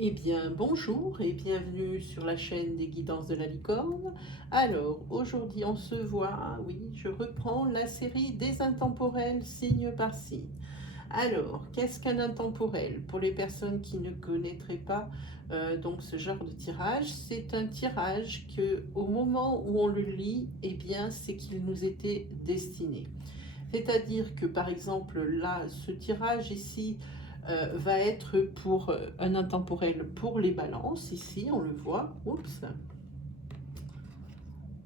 Eh bien, bonjour et bienvenue sur la chaîne des guidances de la licorne. Alors, aujourd'hui, on se voit, oui, je reprends la série des intemporels signe par signe. Alors, qu'est-ce qu'un intemporel? Pour les personnes qui ne connaîtraient pas donc ce genre de tirage, c'est un tirage que, au moment où on le lit, eh bien, c'est qu'il nous était destiné. C'est-à-dire que, par exemple, là, ce tirage ici va être pour un intemporel pour les balances. Ici, on le voit. Oups.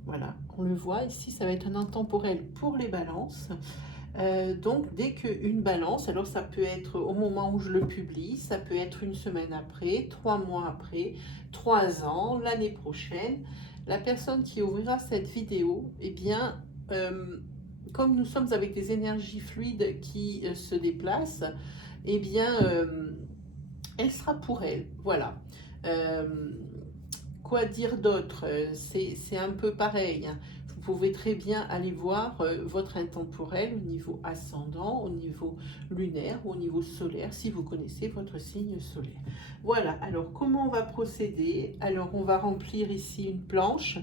Voilà, on le voit. Ici, ça va être un intemporel pour les balances. Donc, dès qu'une balance, alors ça peut être au moment où je le publie, ça peut être une semaine après, 3 mois après, 3 ans, l'année prochaine, la personne qui ouvrira cette vidéo, eh bien, comme nous sommes avec des énergies fluides qui se déplacent, eh bien, elle sera pour elle. Voilà. Euh, Quoi dire d'autre? C'est un peu pareil, hein. Vous pouvez très bien aller voir votre intemporel au niveau ascendant, au niveau lunaire, au niveau solaire, si vous connaissez votre signe solaire. Voilà, alors comment on va procéder? Alors on va remplir ici une planche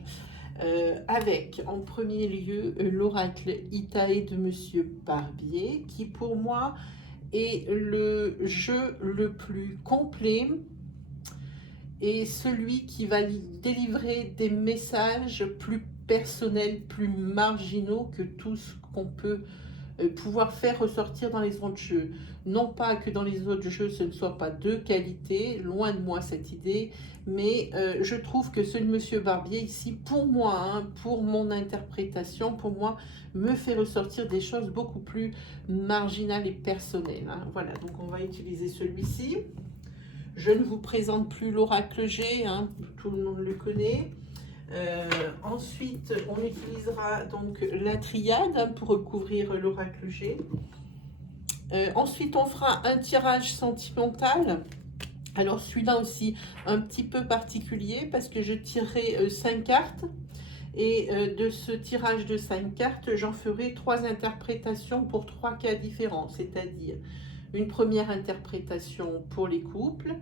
avec en premier lieu l'oracle Itae de Monsieur Barbier, qui pour moi est le jeu le plus complet et celui qui va délivrer des messages plus personnels, plus marginaux que tout ce qu'on peut pouvoir faire ressortir dans les autres jeux. Non pas que dans les autres jeux ce ne soit pas de qualité, loin de moi cette idée, mais je trouve que celui de Monsieur Barbier ici, pour moi, hein, pour mon interprétation, pour moi, me fait ressortir des choses beaucoup plus marginales et personnelles, hein. Voilà, donc on va utiliser celui-ci. Je ne vous présente plus l'oracle G, hein, tout le monde le connaît. Ensuite, on utilisera donc la triade, hein, pour recouvrir l'oracle G. Ensuite, on fera un tirage sentimental. Alors celui-là aussi un petit peu particulier parce que je tirerai 5 cartes. Et de ce tirage de 5 cartes, j'en ferai 3 interprétations pour 3 cas différents. C'est-à-dire une première interprétation pour les couples,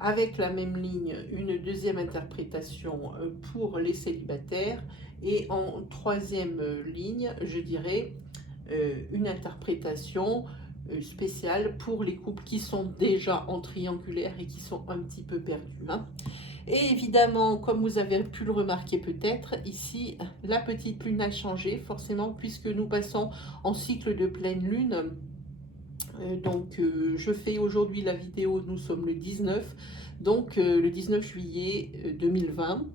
avec la même ligne, une deuxième interprétation pour les célibataires, et en troisième ligne, je dirais, une interprétation spéciale pour les couples qui sont déjà en triangulaire et qui sont un petit peu perdus, hein. Et évidemment, comme vous avez pu le remarquer peut-être, ici, la petite lune a changé, forcément, puisque nous passons en cycle de pleine lune. Donc, je fais aujourd'hui la vidéo, nous sommes le 19, donc le 19 juillet 2020.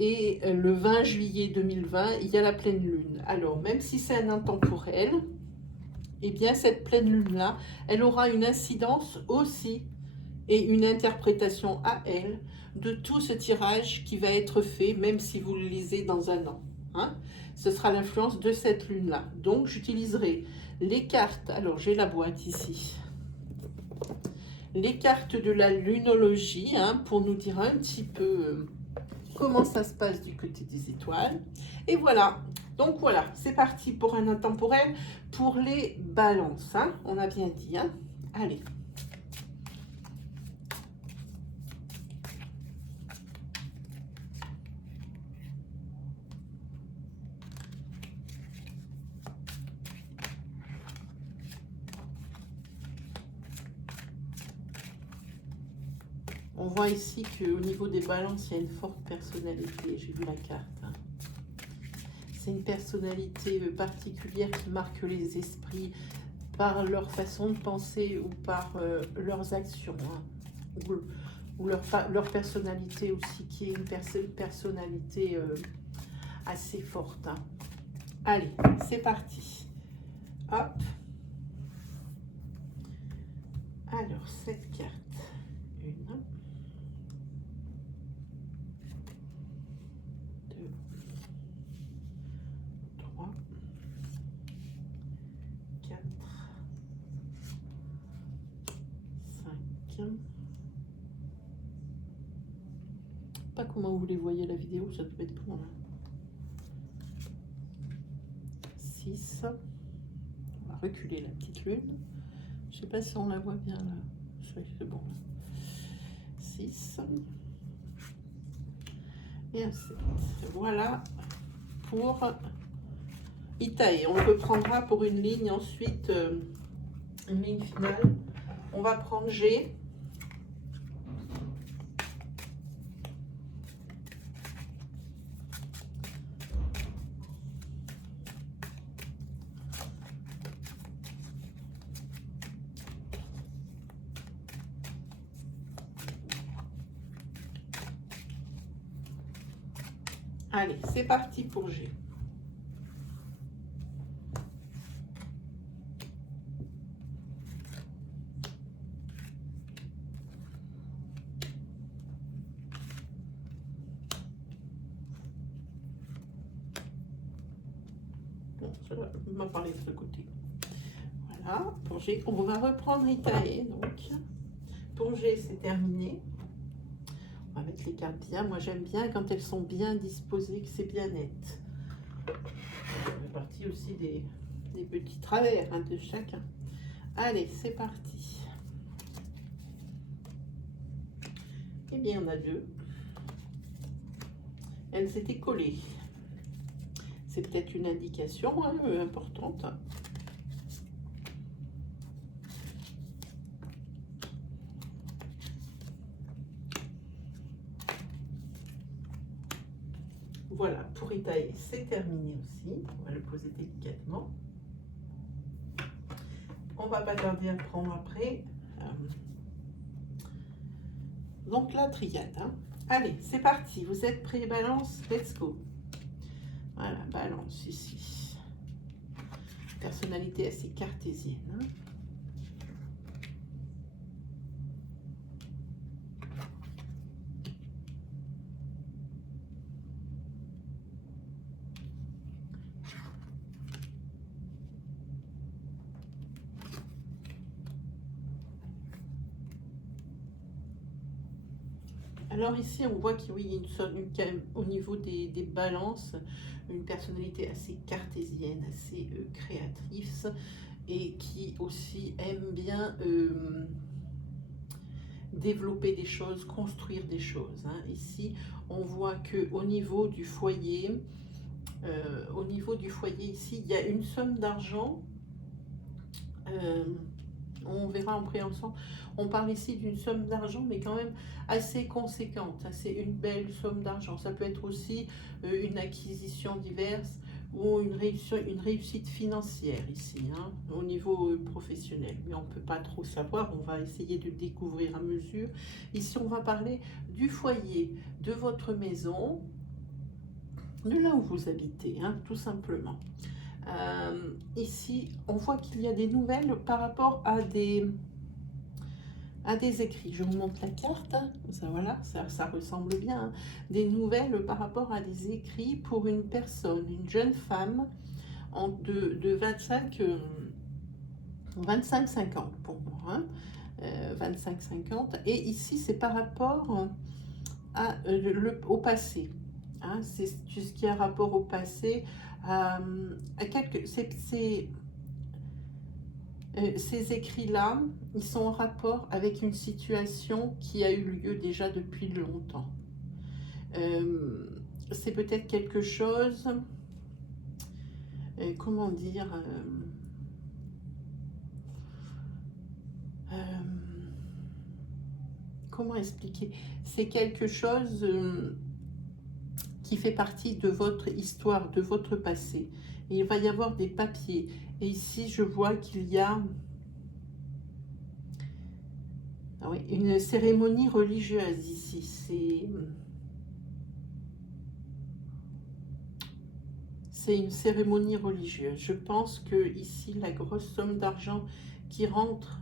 Et le 20 juillet 2020, il y a la pleine lune. Alors, même si c'est un intemporel, eh bien, cette pleine lune-là, elle aura une incidence aussi et une interprétation à elle de tout ce tirage qui va être fait, même si vous le lisez dans un an, hein. Ce sera l'influence de cette lune-là. Donc, j'utiliserai les cartes. Alors, j'ai la boîte ici. Les cartes de la lunologie, hein, pour nous dire un petit peu comment ça se passe du côté des étoiles. Et voilà. Donc voilà, c'est parti pour un intemporel pour les balances, hein. On a bien dit, hein. Allez. On voit ici qu'au niveau des balances, il y a une forte personnalité. J'ai vu la carte, hein. C'est une personnalité particulière qui marque les esprits par leur façon de penser ou par leurs actions, hein. Ou leur personnalité aussi, qui est une personnalité assez forte, hein. Allez, c'est parti. Hop. Alors, cette carte. Une. 2, 3, 4, 5. Pas comment vous les voyez la vidéo, ça doit être bon, là. 6. On va reculer la petite lune. Je sais pas si on la voit bien là. c'est bon. 6 et un 7. Voilà pour Itae. On le prendra pour une ligne ensuite, une ligne finale. On va prendre G. Allez, c'est parti pour G. Bon, on va parler de ce côté. Voilà, pour G, on va reprendre Itae. Donc, pour G, c'est terminé. On va mettre les cartes bien. Moi, j'aime bien quand elles sont bien disposées, que c'est bien net. On fait partie aussi des petits travers de chacun. Allez, c'est parti. Eh bien, on a 2. Elles étaient collées. C'est peut-être une indication importante. Voilà, pour Itae, c'est terminé aussi. On va le poser délicatement. On va pas tarder à le prendre après. Donc la triade. Hein. Allez, c'est parti. Vous êtes prêts, Balance? Let's go. Voilà, Balance ici. Personnalité assez cartésienne. Hein. Alors ici, on voit qu'il y a au niveau des balances, une personnalité assez cartésienne, assez créatrice et qui aussi aime bien développer des choses, construire des choses. Hein. Ici, on voit qu'au niveau du foyer, ici, il y a une somme d'argent. On verra en préhension. On parle ici d'une somme d'argent, mais quand même assez conséquente. C'est une belle somme d'argent. Ça peut être aussi une acquisition diverse ou une réussite financière ici, hein, au niveau professionnel. Mais on ne peut pas trop savoir. On va essayer de découvrir à mesure. Ici, on va parler du foyer, de votre maison, de là où vous habitez, hein, tout simplement. Ici, on voit qu'il y a des nouvelles par rapport à des écrits. Je vous montre la carte. Ça, voilà, ça ressemble bien. Hein. Des nouvelles par rapport à des écrits pour une personne, une jeune femme de 25-50 pour moi. Hein. 25-50. Et ici, c'est par rapport au passé. Hein. C'est tout ce qui a rapport au passé. Ces écrits-là, ils sont en rapport avec une situation qui a eu lieu déjà depuis longtemps. C'est peut-être quelque chose, comment dire, comment expliquer? C'est quelque chose qui fait partie de votre histoire, de votre passé. Et il va y avoir des papiers. Et ici, je vois qu'il y a une cérémonie religieuse ici. C'est une cérémonie religieuse. Je pense que ici, la grosse somme d'argent qui rentre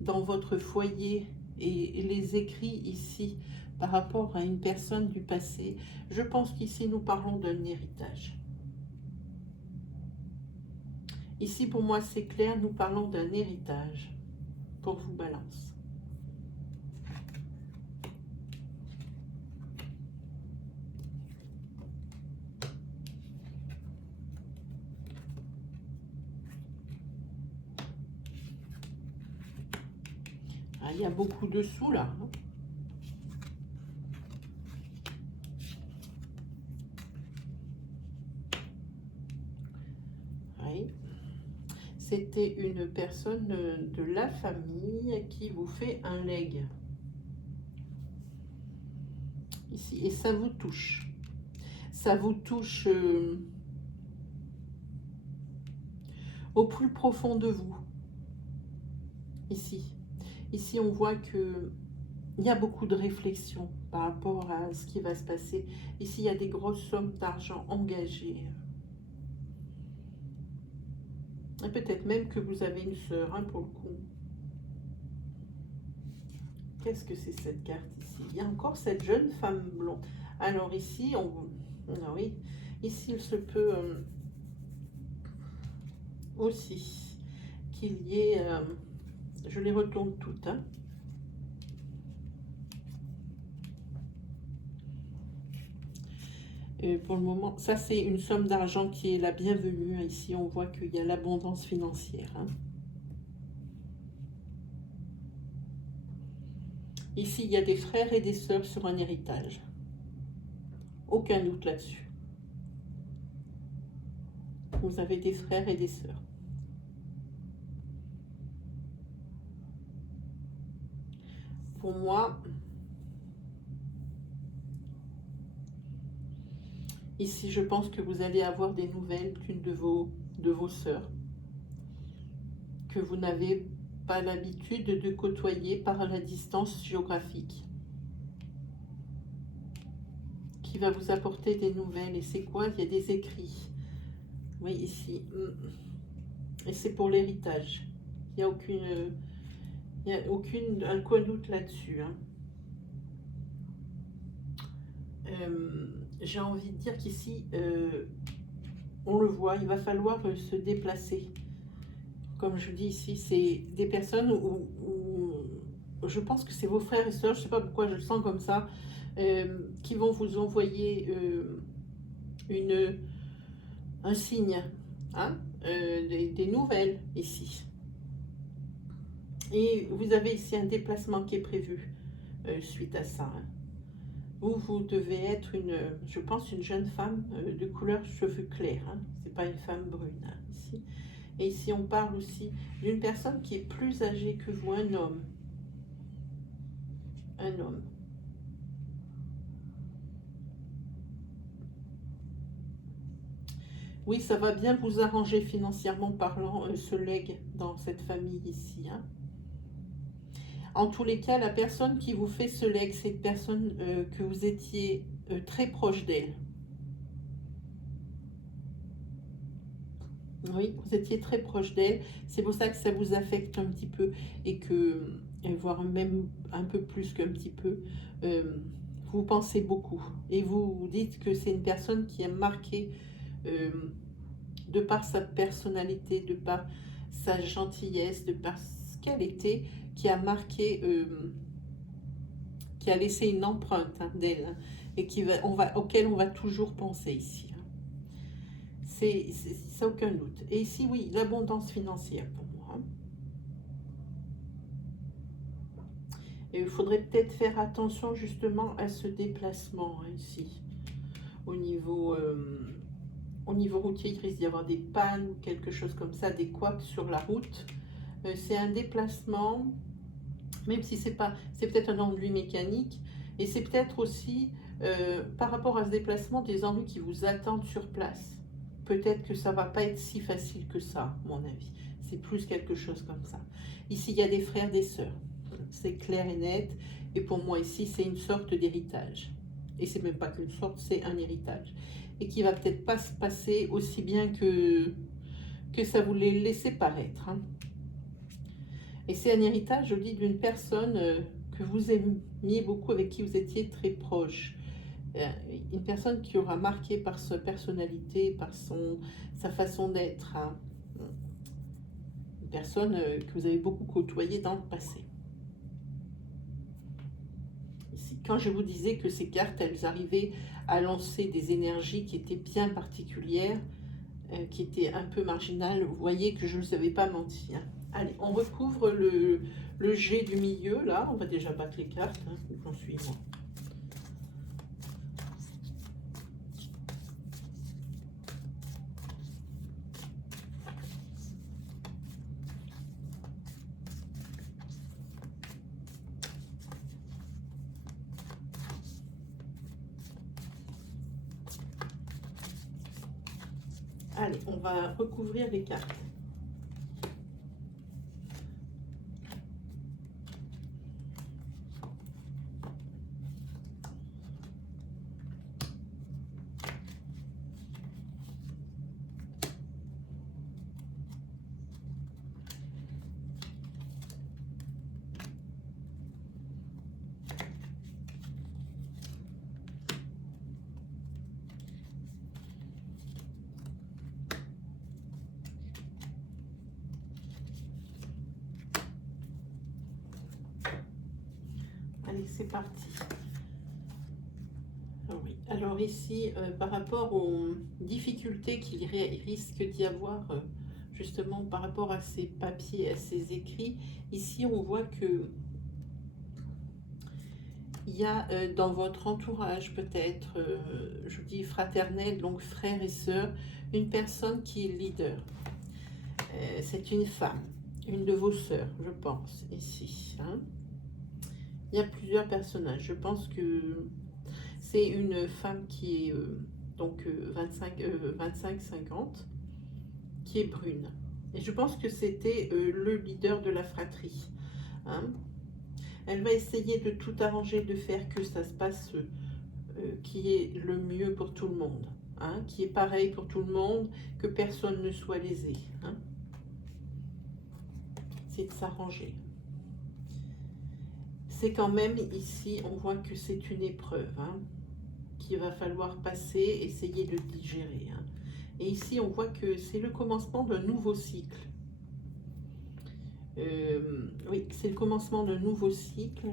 dans votre foyer et les écrits ici par rapport à une personne du passé, je pense qu'ici, nous parlons d'un héritage. Ici, pour moi, c'est clair, nous parlons d'un héritage pour vous, Balance. Ah, il y a beaucoup de sous là. Hein. Oui. C'était une personne de la famille qui vous fait un legs. Ici. Et ça vous touche. Ça vous touche au plus profond de vous. Ici. Ici, on voit que il y a beaucoup de réflexion par rapport à ce qui va se passer. Ici, il y a des grosses sommes d'argent engagées. Et peut-être même que vous avez une sœur, hein, pour le coup. Qu'est-ce que c'est cette carte ici? Il y a encore cette jeune femme blonde. Alors ici, ah oui, ici il se peut aussi qu'il y ait, je les retourne toutes, hein. Pour le moment, ça c'est une somme d'argent qui est la bienvenue. Ici, on voit qu'il y a l'abondance financière. Hein. Ici, il y a des frères et des sœurs sur un héritage. Aucun doute là-dessus. Vous avez des frères et des sœurs. Pour moi, ici, je pense que vous allez avoir des nouvelles d'une de vos sœurs que vous n'avez pas l'habitude de côtoyer par la distance géographique, qui va vous apporter des nouvelles. Et c'est quoi? Il y a des écrits. Oui, ici. Et c'est pour l'héritage. Il n'y a aucun doute là-dessus. Hein. J'ai envie de dire qu'ici, on le voit, il va falloir se déplacer. Comme je dis ici, c'est des personnes où je pense que c'est vos frères et sœurs, je ne sais pas pourquoi je le sens comme ça, qui vont vous envoyer un signe, hein, des nouvelles ici. Et vous avez ici un déplacement qui est prévu suite à ça. Hein. Vous devez être je pense, une jeune femme de couleur cheveux clairs. Hein. C'est pas une femme brune hein, ici. Et ici, on parle aussi d'une personne qui est plus âgée que vous, un homme. Un homme. Oui, ça va bien vous arranger financièrement parlant, ce legs dans cette famille ici. Hein. En tous les cas, la personne qui vous fait ce legs, c'est une personne que vous étiez très proche d'elle. Oui, vous étiez très proche d'elle. C'est pour ça que ça vous affecte un petit peu et voire même un peu plus qu'un petit peu, vous pensez beaucoup. Et vous vous dites que c'est une personne qui est marquée de par sa personnalité, de par sa gentillesse, de par ce qu'elle était, qui a marqué, qui a laissé une empreinte hein, d'elle hein, et auquel on va toujours penser ici. Hein. C'est aucun doute. Et ici, oui, l'abondance financière pour moi. Hein. Et il faudrait peut-être faire attention justement à ce déplacement hein, ici, au niveau routier, il risque d'y avoir des pannes ou quelque chose comme ça, des couacs sur la route. C'est un déplacement, même si c'est peut-être un ennui mécanique, et c'est peut-être aussi, par rapport à ce déplacement, des ennuis qui vous attendent sur place. Peut-être que ça va pas être si facile que ça, à mon avis. C'est plus quelque chose comme ça. Ici, il y a des frères, des sœurs. C'est clair et net. Et pour moi, ici, c'est une sorte d'héritage. Et c'est même pas qu'une sorte, c'est un héritage. Et qui va peut-être pas se passer aussi bien que ça vous l'ait laissé paraître. Hein. Et c'est un héritage, je dis, d'une personne que vous aimiez beaucoup, avec qui vous étiez très proche. Une personne qui aura marqué par sa personnalité, par sa façon d'être. Hein. Une personne que vous avez beaucoup côtoyée dans le passé. Ici, quand je vous disais que ces cartes, elles arrivaient à lancer des énergies qui étaient bien particulières, qui étaient un peu marginales, vous voyez que je ne vous avais pas menti. Hein. Allez, on recouvre le G du milieu, là, on va déjà battre les cartes, hein, j'en suis moi. Allez, on va recouvrir les cartes. Allez, c'est parti. Ah oui. Alors ici, par rapport aux difficultés qu'il risque d'y avoir, justement par rapport à ces papiers, à ces écrits, ici on voit que il y a dans votre entourage peut-être, je vous dis fraternel, donc frères et sœurs, une personne qui est leader. C'est une femme, une de vos sœurs, je pense, ici. Hein. Il y a plusieurs personnages. Je pense que c'est une femme qui est donc 25-50, qui est brune. Et je pense que c'était le leader de la fratrie. Hein. Elle va essayer de tout arranger, de faire que ça se passe qui est le mieux pour tout le monde. Hein, qui est pareil pour tout le monde, que personne ne soit lésé. Hein. C'est de s'arranger. C'est quand même ici, on voit que c'est une épreuve hein, qu'il va falloir passer, essayer de digérer. Hein. Et ici, on voit que c'est le commencement d'un nouveau cycle. Oui, c'est le commencement d'un nouveau cycle.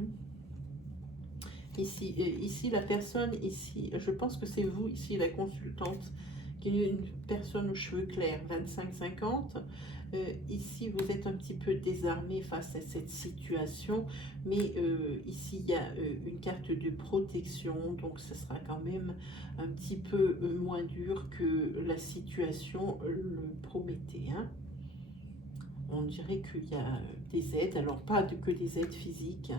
Ici, la personne, ici, je pense que c'est vous, ici, la consultante, qui est une personne aux cheveux clairs, 25-50. Ici, vous êtes un petit peu désarmé face à cette situation, mais ici, il y a une carte de protection, donc ce sera quand même un petit peu moins dur que la situation le promettait. Hein. On dirait qu'il y a des aides, alors pas que des aides physiques.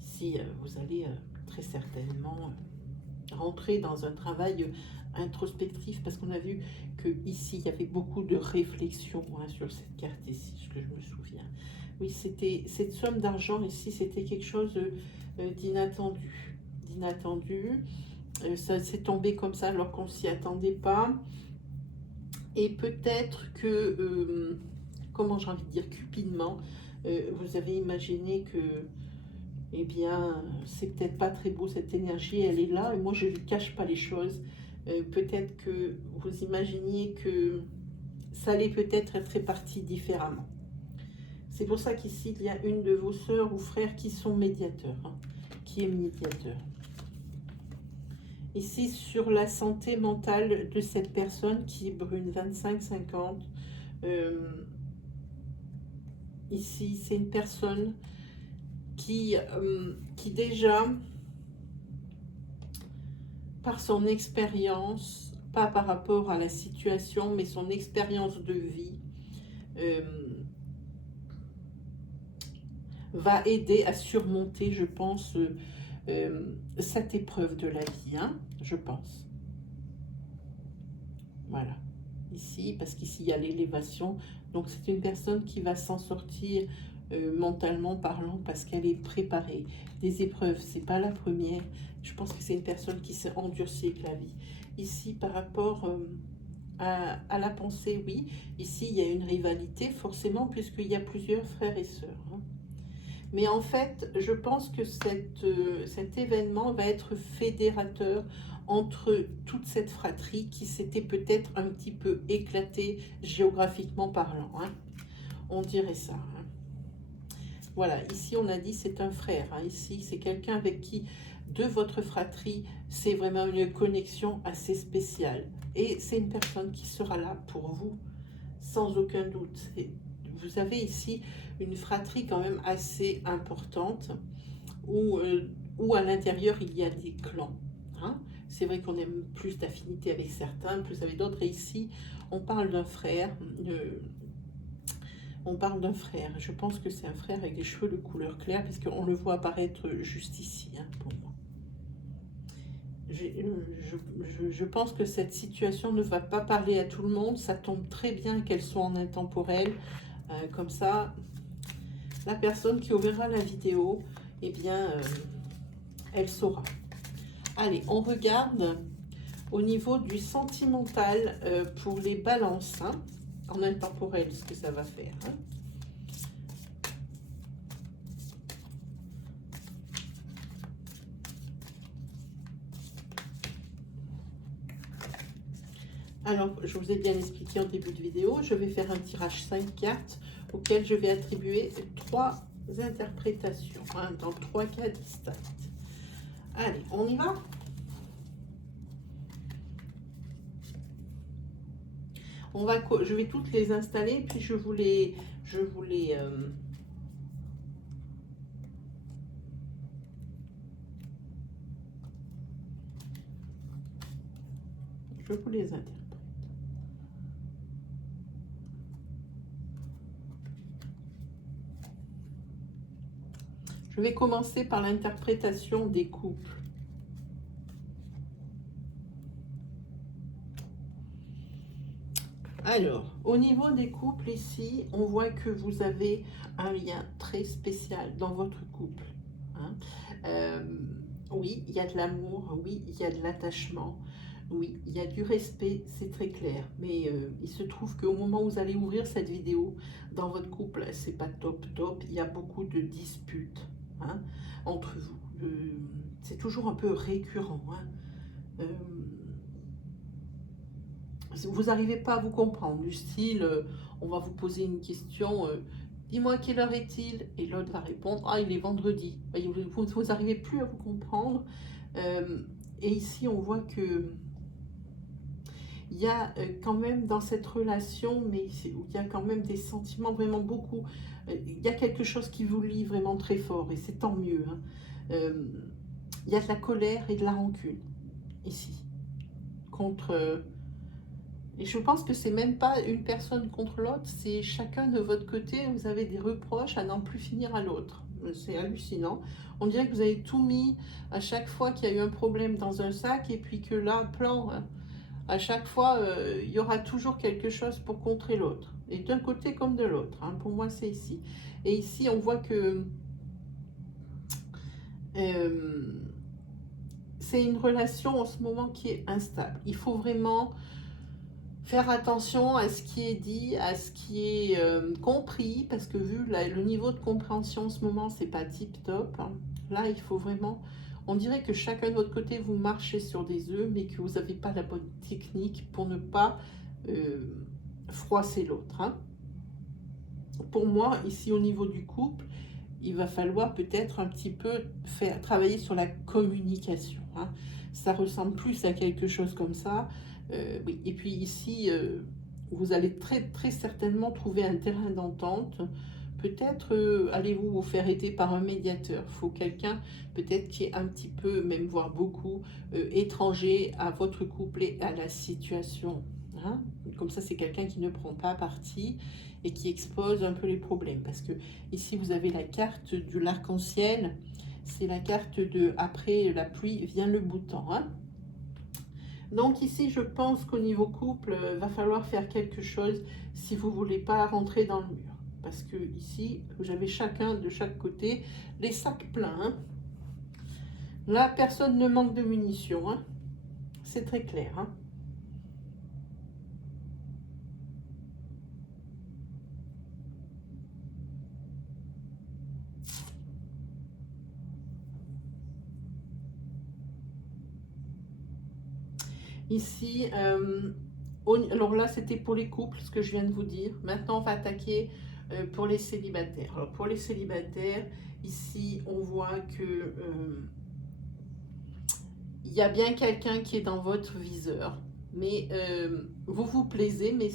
Ici, vous allez très certainement rentrer dans un travail introspectif parce qu'on a vu que ici il y avait beaucoup de réflexion hein, sur cette carte ici, ce que je me souviens. Oui, c'était cette somme d'argent ici, c'était quelque chose d'inattendu. Ça s'est tombé comme ça alors qu'on s'y attendait pas. Et peut-être que, comment j'ai envie de dire, cupidement, vous avez imaginé que eh bien, c'est peut-être pas très beau cette énergie, elle est là, et moi je ne cache pas les choses. Peut-être que vous imaginiez que ça allait peut-être être réparti différemment. C'est pour ça qu'ici, il y a une de vos sœurs ou frères qui sont médiateurs, hein, qui est médiateur. Ici, sur la santé mentale de cette personne qui est brune, 25-50, ici, c'est une personne qui déjà, par son expérience, pas par rapport à la situation, mais son expérience de vie, va aider à surmonter, je pense, cette épreuve de la vie, hein, je pense. Voilà, ici, parce qu'ici, il y a l'élévation, donc c'est une personne qui va s'en sortir mentalement parlant parce qu'elle est préparée. Des épreuves, c'est pas la première. Je pense que c'est une personne qui s'est endurcie avec la vie. Ici, par rapport à la pensée, oui. Ici, il y a une rivalité, forcément, puisqu'il y a plusieurs frères et sœurs. Hein. Mais en fait, je pense que cet événement va être fédérateur entre toute cette fratrie qui s'était peut-être un petit peu éclatée géographiquement parlant. Hein. On dirait ça. Hein. Voilà, ici on a dit c'est un frère. Hein. Ici, c'est quelqu'un avec qui, de votre fratrie, c'est vraiment une connexion assez spéciale. Et c'est une personne qui sera là pour vous, sans aucun doute. Vous avez ici une fratrie quand même assez importante, où à l'intérieur il y a des clans. Hein. C'est vrai qu'on aime plus d'affinité avec certains, plus avec d'autres, et ici on parle d'un frère. On parle d'un frère. Je pense que c'est un frère avec des cheveux de couleur claire, puisqu'on le voit apparaître juste ici, hein, pour moi. Je pense que cette situation ne va pas parler à tout le monde. Ça tombe très bien qu'elle soit en intemporel. Comme ça, la personne qui ouvrira la vidéo, eh bien, elle saura. Allez, on regarde au niveau du sentimental pour les balances, hein, en intemporel, ce que ça va faire. Hein. Alors, je vous ai bien expliqué en début de vidéo, je vais faire un tirage 5 cartes auquel je vais attribuer 3 interprétations, hein, dans 3 cas distincts. Allez, on y va? Je vais toutes les installer, puis je vous les interprète. Je vais commencer par l'interprétation des couples. Alors, au niveau des couples ici, on voit que vous avez un lien très spécial dans votre couple. Hein. Oui, il y a de l'amour, oui, il y a de l'attachement, oui, il y a du respect, c'est très clair. Mais il se trouve qu'au moment où vous allez ouvrir cette vidéo, dans votre couple, c'est pas top top, il y a beaucoup de disputes, hein, entre vous. C'est toujours un peu récurrent. Hein. Vous n'arrivez pas à vous comprendre, du style, on va vous poser une question, dis-moi quelle heure est-il? Et l'autre va répondre, ah, il est vendredi. Vous n'arrivez plus à vous comprendre. Et ici, on voit que il y a quand même dans cette relation, mais il y a quand même des sentiments vraiment beaucoup. Il y a quelque chose qui vous lie vraiment très fort, et c'est tant mieux. Hein. Il y a de la colère et de la rancune, ici, contre... Et je pense que c'est même pas une personne contre l'autre, c'est chacun de votre côté, vous avez des reproches à n'en plus finir à l'autre. C'est hallucinant. On dirait que vous avez tout mis à chaque fois qu'il y a eu un problème dans un sac, et puis que là, plan, à chaque fois, il y aura toujours quelque chose pour contrer l'autre. Et d'un côté comme de l'autre. Hein. Pour moi, c'est ici. Et ici, on voit que c'est une relation en ce moment qui est instable. Il faut vraiment faire attention à ce qui est dit, à ce qui est compris, parce que vu le niveau de compréhension en ce moment, c'est pas tip top. Hein. Là, il faut vraiment... On dirait que chacun de votre côté, vous marchez sur des œufs, mais que vous n'avez pas la bonne technique pour ne pas froisser l'autre. Hein. Pour moi, ici, au niveau du couple, il va falloir peut-être un petit peu travailler sur la communication. Hein. Ça ressemble plus à quelque chose comme ça. Oui. Et puis ici, vous allez très certainement trouver un terrain d'entente. Peut-être allez-vous vous faire aider par un médiateur. Il faut quelqu'un peut-être qui est un petit peu, même voire beaucoup, étranger à votre couple et à la situation. Hein. Comme ça, c'est quelqu'un qui ne prend pas parti et qui expose un peu les problèmes. Parce que ici, vous avez la carte de l'arc-en-ciel. C'est la carte de « après la pluie vient le beau temps ». Hein. Donc ici, je pense qu'au niveau couple, va falloir faire quelque chose si vous ne voulez pas rentrer dans le mur. Parce que ici, j'avais chacun de chaque côté les sacs pleins. Hein. Là, personne ne manque de munitions. Hein. C'est très clair. Hein. Ici, alors là, c'était pour les couples, ce que je viens de vous dire. Maintenant, on va attaquer pour les célibataires. Alors, pour les célibataires, ici, on voit que il y a bien quelqu'un qui est dans votre viseur. Mais vous vous plaisez, mais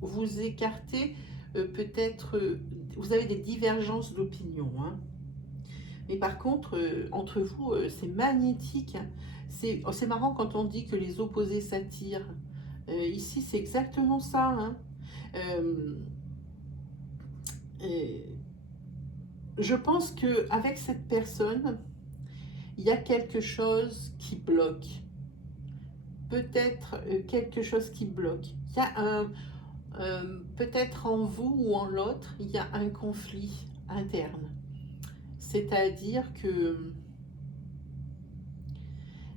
vous écartez peut-être, vous avez des divergences d'opinion, hein. Mais par contre, entre vous, c'est magnétique, hein. C'est marrant quand on dit que les opposés s'attirent. Ici, c'est exactement ça, hein. Euh, et je pense qu'avec cette personne, il y a quelque chose qui bloque. Peut-être quelque chose qui bloque. Il y a peut-être en vous ou en l'autre, il y a un conflit interne. C'est-à-dire que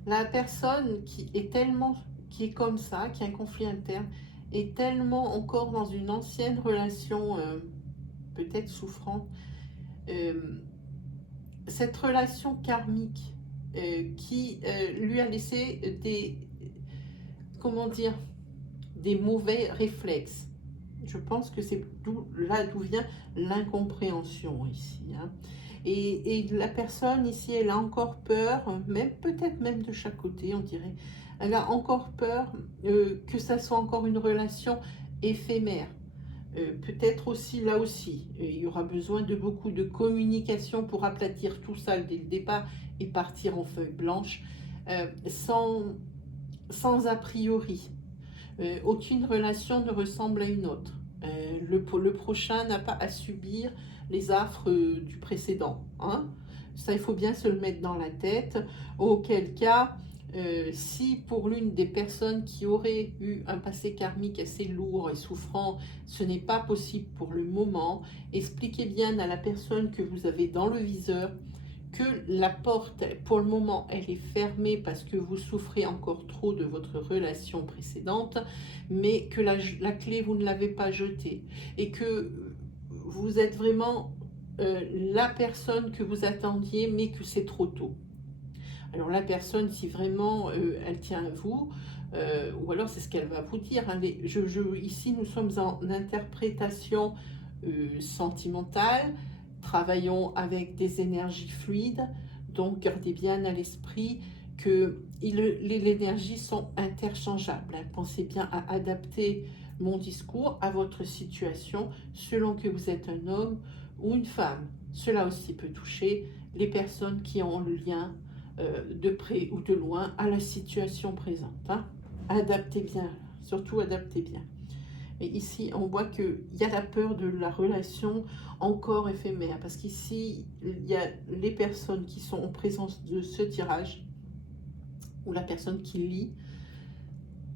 la personne qui est comme ça, qui a un conflit interne, est tellement encore dans une ancienne relation, peut-être souffrante, cette relation karmique qui lui a laissé comment dire, des mauvais réflexes. Je pense que c'est là d'où vient l'incompréhension ici, hein. Et la personne ici, elle a encore peur, même peut-être même de chaque côté, on dirait. Elle a encore peur que ça soit encore une relation éphémère. Peut-être aussi là aussi, il y aura besoin de beaucoup de communication pour aplatir tout ça dès le départ et partir en feuille blanche, sans a priori. Aucune relation ne ressemble à une autre. Le prochain n'a pas à subir les affres du précédent, hein. Ça, il faut bien se le mettre dans la tête. Auquel cas, si pour l'une des personnes qui aurait eu un passé karmique assez lourd et souffrant, ce n'est pas possible pour le moment, expliquez bien à la personne que vous avez dans le viseur que la porte, pour le moment, elle est fermée parce que vous souffrez encore trop de votre relation précédente, mais que la clé, vous ne l'avez pas jetée et que vous êtes vraiment la personne que vous attendiez, mais que c'est trop tôt. Alors la personne, si vraiment elle tient à vous, ou alors c'est ce qu'elle va vous dire, hein, ici, nous sommes en interprétation sentimentale, travaillons avec des énergies fluides, donc gardez bien à l'esprit que les énergies sont interchangeables, hein. Pensez bien à adapter mon discours à votre situation selon que vous êtes un homme ou une femme. Cela aussi peut toucher les personnes qui ont le lien de près ou de loin à la situation présente, hein. Adaptez bien, surtout adaptez bien. Et ici, on voit qu'il y a la peur de la relation encore éphémère, parce qu'ici, il y a les personnes qui sont en présence de ce tirage, ou la personne qui lit,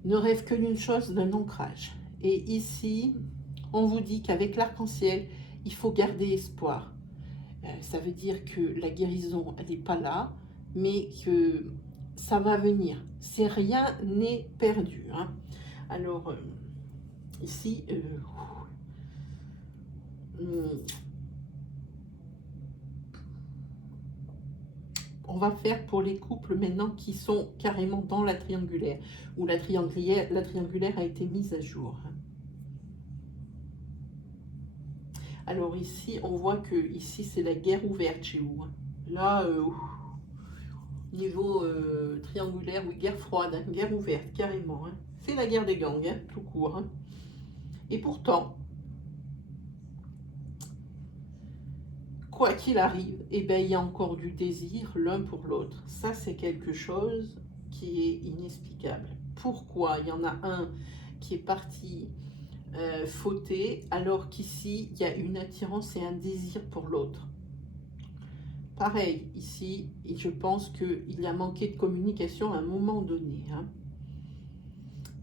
ne rêve que d'une chose, d'un ancrage. Et ici, on vous dit qu'avec l'arc-en-ciel, il faut garder espoir. Ça veut dire que la guérison, elle n'est pas là, mais que ça va venir. C'est rien n'est perdu, hein. Alors, ici, on va faire pour les couples maintenant qui sont carrément dans la triangulaire, où la triangulaire a été mise à jour. Alors ici, on voit que ici c'est la guerre ouverte chez vous. Là, niveau triangulaire, oui, guerre froide, hein, guerre ouverte, carrément, hein. C'est la guerre des gangs, hein, tout court, hein. Et pourtant, quoi qu'il arrive, eh ben, il y a encore du désir l'un pour l'autre. Ça, c'est quelque chose qui est inexplicable. Pourquoi il y en a un qui est parti fauté, alors qu'ici, il y a une attirance et un désir pour l'autre? Pareil, ici, et je pense qu'il a manqué de communication à un moment donné, hein.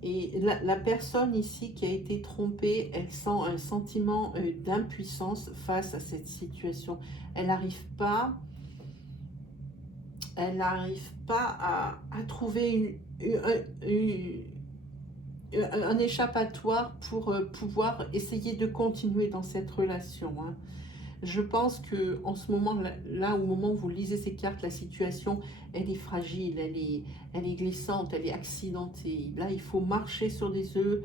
Et la personne ici qui a été trompée, elle sent un sentiment d'impuissance face à cette situation. Elle n'arrive pas à trouver un échappatoire pour pouvoir essayer de continuer dans cette relation, hein. Je pense que en ce moment, là, au moment où vous lisez ces cartes, la situation, elle est fragile, elle est glissante, elle est accidentée. Là, il faut marcher sur des œufs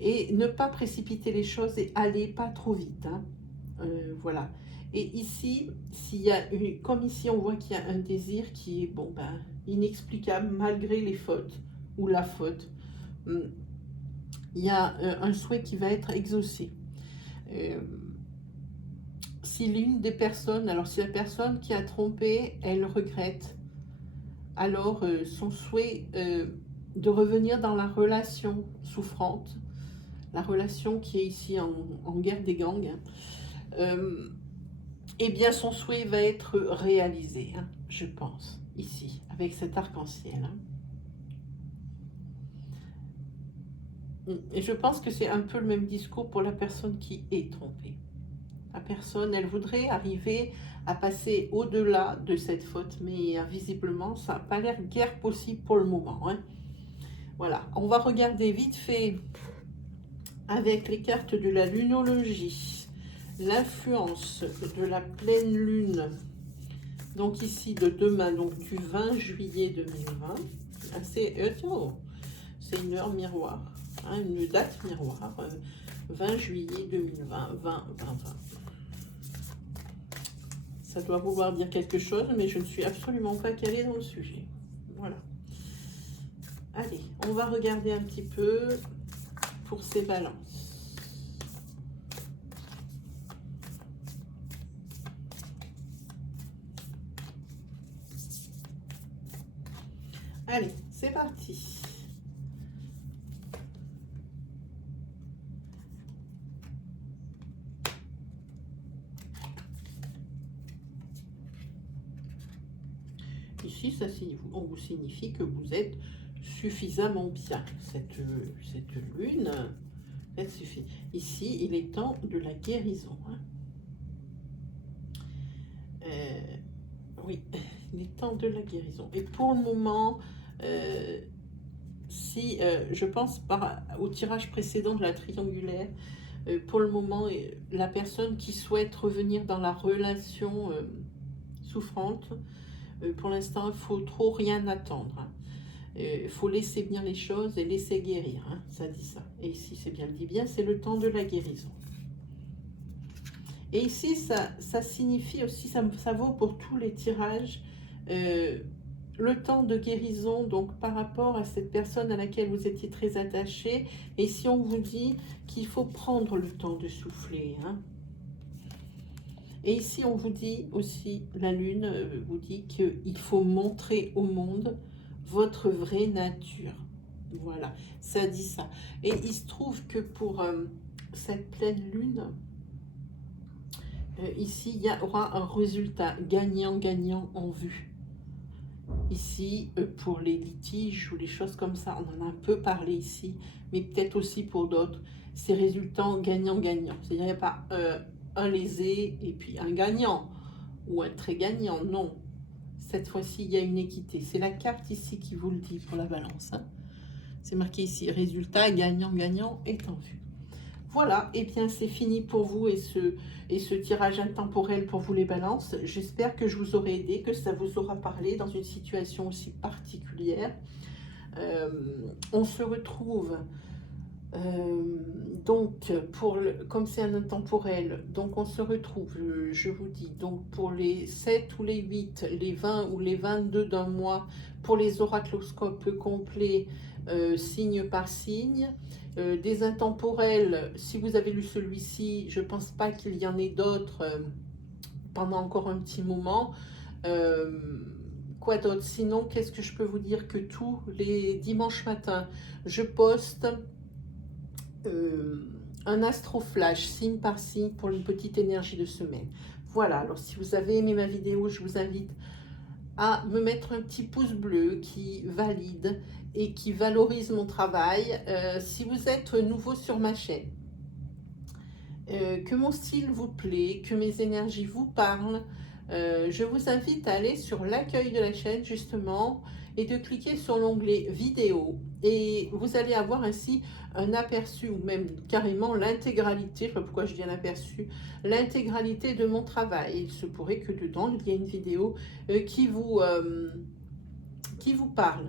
et ne pas précipiter les choses et aller pas trop vite, hein. Voilà. Et ici, comme ici, on voit qu'il y a un désir qui est bon, ben, inexplicable malgré les fautes ou la faute. Il y a un souhait qui va être exaucé. Euh, si l'une des personnes, alors si la personne qui a trompé, elle regrette, alors son souhait de revenir dans la relation souffrante, la relation qui est ici en guerre des gangs, eh bien son souhait va être réalisé, hein, je pense, ici, avec cet arc-en-ciel. Hein. Et je pense que c'est un peu le même discours pour la personne qui est trompée. La personne, elle voudrait arriver à passer au-delà de cette faute, mais visiblement, ça n'a pas l'air guère possible pour le moment. Hein. Voilà, on va regarder vite fait avec les cartes de la lunologie, l'influence de la pleine lune, donc ici de demain, donc du 20 juillet 2020. C'est une heure miroir, hein, une date miroir, 20 juillet 2020, 20. Ça doit vouloir dire quelque chose, mais je ne suis absolument pas calée dans le sujet. Voilà. Allez, on va regarder un petit peu pour ces balances. Allez, c'est parti. Ici, on vous signifie que vous êtes suffisamment bien. Cette lune, elle suffit. Ici, il est temps de la guérison. Hein. Oui, il est temps de la guérison. Et pour le moment, je pense au tirage précédent de la triangulaire, pour le moment, la personne qui souhaite revenir dans la relation souffrante, pour l'instant, il ne faut trop rien attendre. Hein. Il faut laisser venir les choses et laisser guérir. Hein, ça dit ça. Et ici, c'est bien, le dit bien, c'est le temps de la guérison. Et ici, ça signifie aussi, ça vaut pour tous les tirages, le temps de guérison, donc par rapport à cette personne à laquelle vous étiez très attaché. Et si on vous dit qu'il faut prendre le temps de souffler, hein. Et ici, on vous dit aussi, la lune vous dit qu'il faut montrer au monde votre vraie nature. Voilà, ça dit ça. Et il se trouve que pour cette pleine lune, ici, il y aura un résultat gagnant-gagnant en vue. Ici, pour les litiges ou les choses comme ça, on en a un peu parlé ici, mais peut-être aussi pour d'autres, ces résultats gagnant-gagnant. C'est-à-dire, il n'y a pas un lésé et puis un gagnant ou un très gagnant, non. Cette fois-ci, il y a une équité. C'est la carte ici qui vous le dit pour la balance. Hein. C'est marqué ici, résultat gagnant-gagnant est en vue. Voilà, et bien c'est fini pour vous et ce tirage intemporel pour vous les balances. J'espère que je vous aurai aidé, que ça vous aura parlé dans une situation aussi particulière. On se retrouve donc comme c'est un intemporel, donc on se retrouve, je vous dis, donc pour les 7 ou les 8, les 20 ou les 22 d'un mois, pour les oracloscopes complets, signe par signe. Des intemporels, si vous avez lu celui-ci, je ne pense pas qu'il y en ait d'autres pendant encore un petit moment. Quoi d'autre? Sinon, qu'est-ce que je peux vous dire? Que tous les dimanches matins, je poste un astro-flash, signe par signe, pour une petite énergie de semaine. Voilà, alors si vous avez aimé ma vidéo, je vous invite à me mettre un petit pouce bleu qui valide et qui valorise mon travail. Si vous êtes nouveau sur ma chaîne, que mon style vous plaît, que mes énergies vous parlent, je vous invite à aller sur l'accueil de la chaîne justement et de cliquer sur l'onglet vidéo et vous allez avoir ainsi un aperçu ou même carrément l'intégralité, je ne sais pas pourquoi je dis un aperçu, l'intégralité de mon travail. Il se pourrait que dedans il y ait une vidéo qui vous parle,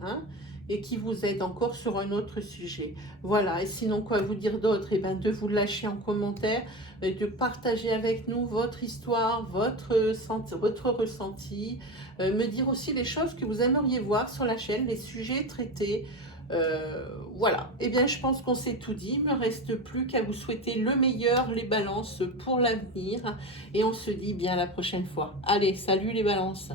hein, et qui vous aide encore sur un autre sujet. Voilà, et sinon quoi vous dire d'autre? Et bien de vous lâcher en commentaire, de partager avec nous votre histoire, votre ressenti, me dire aussi les choses que vous aimeriez voir sur la chaîne, les sujets traités, Voilà, eh bien je pense qu'on s'est tout dit, il me reste plus qu'à vous souhaiter le meilleur les balances pour l'avenir et on se dit bien la prochaine fois. Allez, salut les balances!